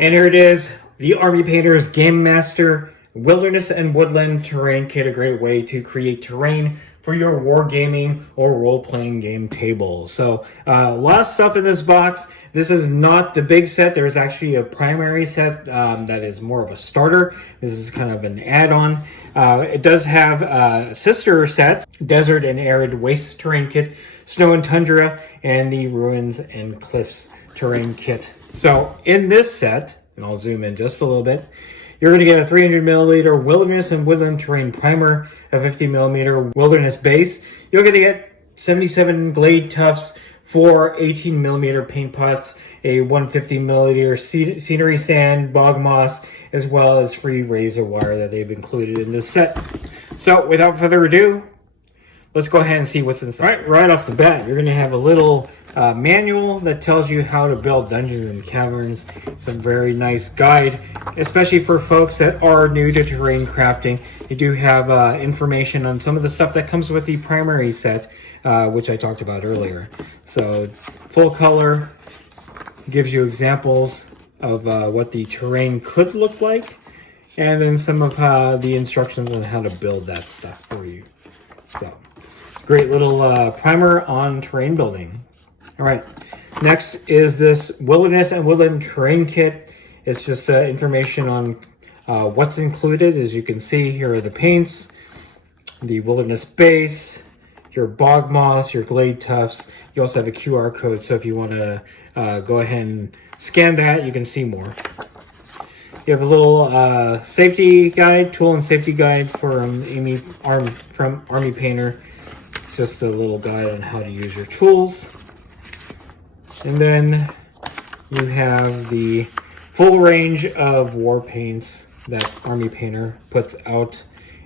And here it is, the Army Painter's Gamemaster Wilderness and Woodland Terrain Kit, a great way to create terrain for your wargaming or role-playing game table. So a lot of stuff in this box. This is not the big set. There's actually a primary set that is more of a starter. This is kind of an add-on. It does have sister sets, Desert and Arid Waste Terrain Kit, Snow and Tundra, and the Ruins and Cliffs Terrain Kit. So in this set, and I'll zoom in just a little bit, you're going to get a 300 milliliter Wilderness and Woodland Terrain Primer, a 50 millimeter Wilderness base. You're going to get 77 Glade Tufts, 4 18 millimeter paint pots, a 150 milliliter scenery sand, bog moss, as well as free razor wire that they've included in this set. So without further ado, let's go ahead and see what's inside. Right off the bat, you're going to have a little manual that tells you how to build dungeons and caverns. It's a very nice guide, especially for folks that are new to terrain crafting. You do have information on some of the stuff that comes with the primary set, which I talked about earlier. So full color gives you examples of what the terrain could look like, and then some of the instructions on how to build that stuff for you. So great little primer on terrain building. All right, next is this Wilderness and Woodland Terrain Kit. It's just information on what's included. As you can see, here are the paints, the Wilderness base, your bog moss, your glade tufts. You also have a QR code, so if you want to go ahead and scan that, you can see more. You have a little safety guide, tool and safety guide from Army Painter. It's just a little guide on how to use your tools. And then you have the full range of war paints that Army Painter puts out,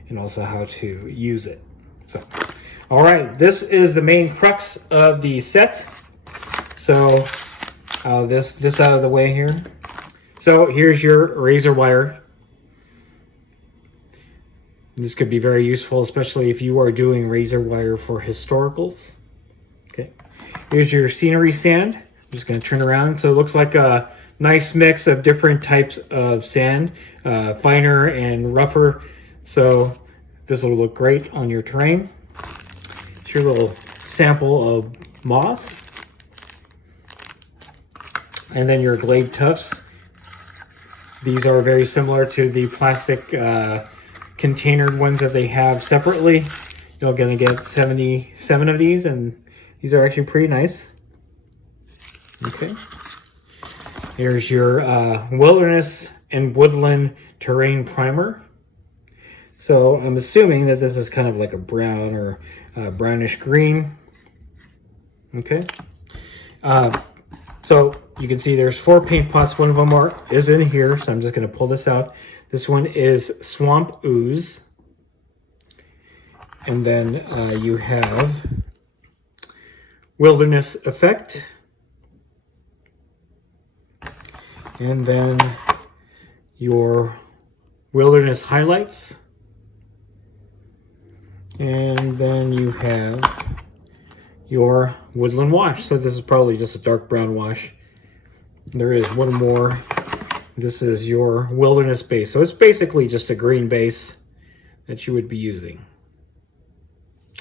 and also how to use it. So, all right, this is the main crux of the set. So this out of the way here. So here's your razor wire. This could be very useful, especially if you are doing razor wire for historicals. Okay. Here's your scenery sand. I'm just going to turn around. So it looks like a nice mix of different types of sand, finer and rougher. So this will look great on your terrain. It's your little sample of moss. And then your glade tufts. These are very similar to the plastic containered ones that they have separately. You're going to get 77 of these, and these are actually pretty nice. Okay. Here's your Wilderness and Woodland Terrain Primer. So I'm assuming that this is kind of like a brown or brownish green. Okay. So you can see there's 4 paint pots. One of them is in here, so I'm just going to pull this out. This one is Swamp Ooze. And then you have Wilderness Effect. And then your Wilderness Highlights. And then you have your Woodland Wash. So this is probably just a dark brown wash. There is one more. This is your Wilderness base. So it's basically just a green base that you would be using.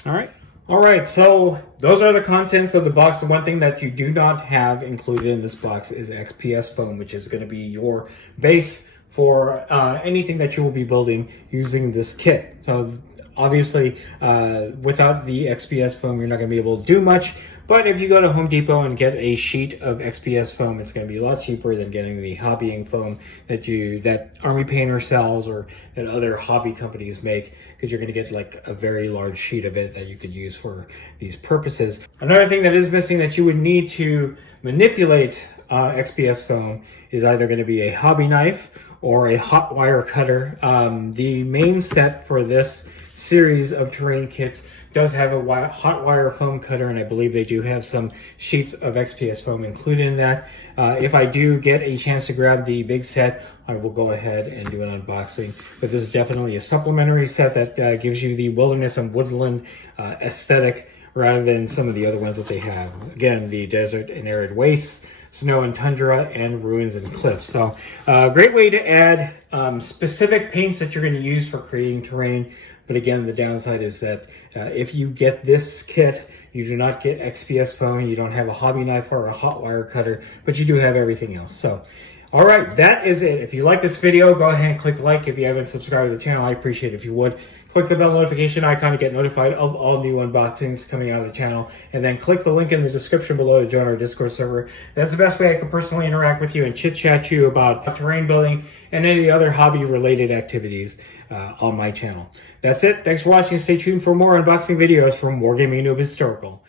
All right. All right, so those are the contents of the box. The one thing that you do not have included in this box is XPS foam, which is going to be your base for anything that you will be building using this kit. So obviously, without the XPS foam, you're not going to be able to do much. But if you go to Home Depot and get a sheet of XPS foam, it's going to be a lot cheaper than getting the hobbying foam that Army Painter sells or that other hobby companies make, because you're going to get like a very large sheet of it that you could use for these purposes. Another thing that is missing that you would need to manipulate XPS foam is either going to be a hobby knife or a hot wire cutter. The main set for this series of terrain kits does have a hot wire foam cutter, and I believe they do have some sheets of XPS foam included in that. If I do get a chance to grab the big set, I will go ahead and do an unboxing. But this is definitely a supplementary set that gives you the Wilderness and Woodland aesthetic rather than some of the other ones that they have. Again, the Desert and Arid Waste. snow and tundra, and ruins and cliffs. So great way to add specific paints that you're going to use for creating terrain. But again, the downside is that if you get this kit, you do not get XPS foam, you don't have a hobby knife or a hot wire cutter, but you do have everything else. So, all right, that is it. If you like this video, go ahead and click like. If you haven't subscribed to the channel, I appreciate it if you would. Click the bell notification icon to get notified of all new unboxings coming out of the channel. And then click the link in the description below to join our Discord server. That's the best way I can personally interact with you and chit-chat you about terrain building and any other hobby-related activities on my channel. That's it. Thanks for watching. Stay tuned for more unboxing videos from Wargaming Noob Historical.